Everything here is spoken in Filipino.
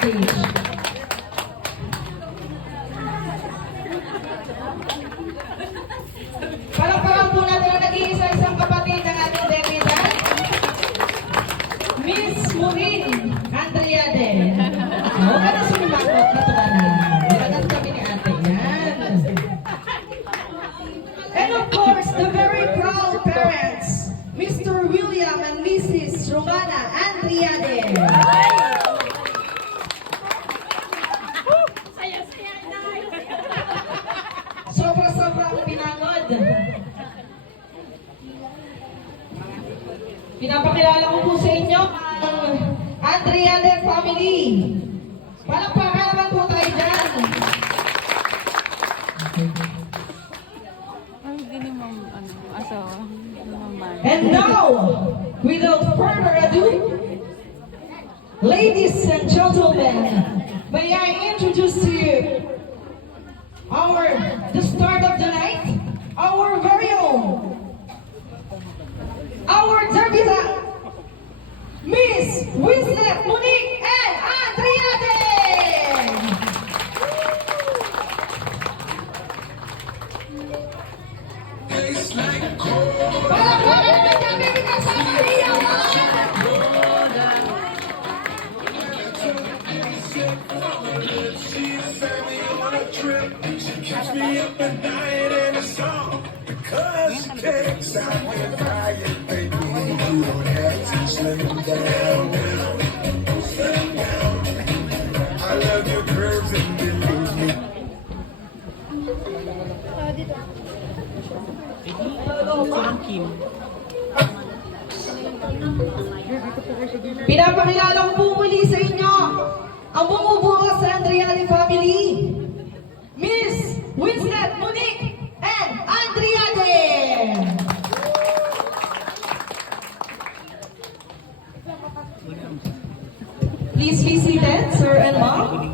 stage. Palakpakan po natin ang nag-iisa-isang kapatid ng ating debutante, Miss Maureen Andriade. Huwag ka na sumimakot, natuwa na. Ilagat kami ni ate. Yan. And of course, the very proud parents, Mr. William and Mrs. Romana Andriade. Sobra-sobra ang pinangod. Pinapakilala ko po sa inyo ang Andriade family. Palakpakan naman po tayo dyan. And now, without further ado, ladies and gentlemen, may I introduce to you the start of the night, our very own, our debutante, Miss Winslet Monique and Andriade. Palakpakan naman kami kasama niya. She keeps me up at night and it's all because she can't stop me crying, baby. You don't have to slow down. Slow down. I love your curves and believe me. Pinapakilala ko po muli sa inyo ang bumubuo sa Andriade family, Miss Winslet Monique and Andriade. Please be seated, sir and ma'am.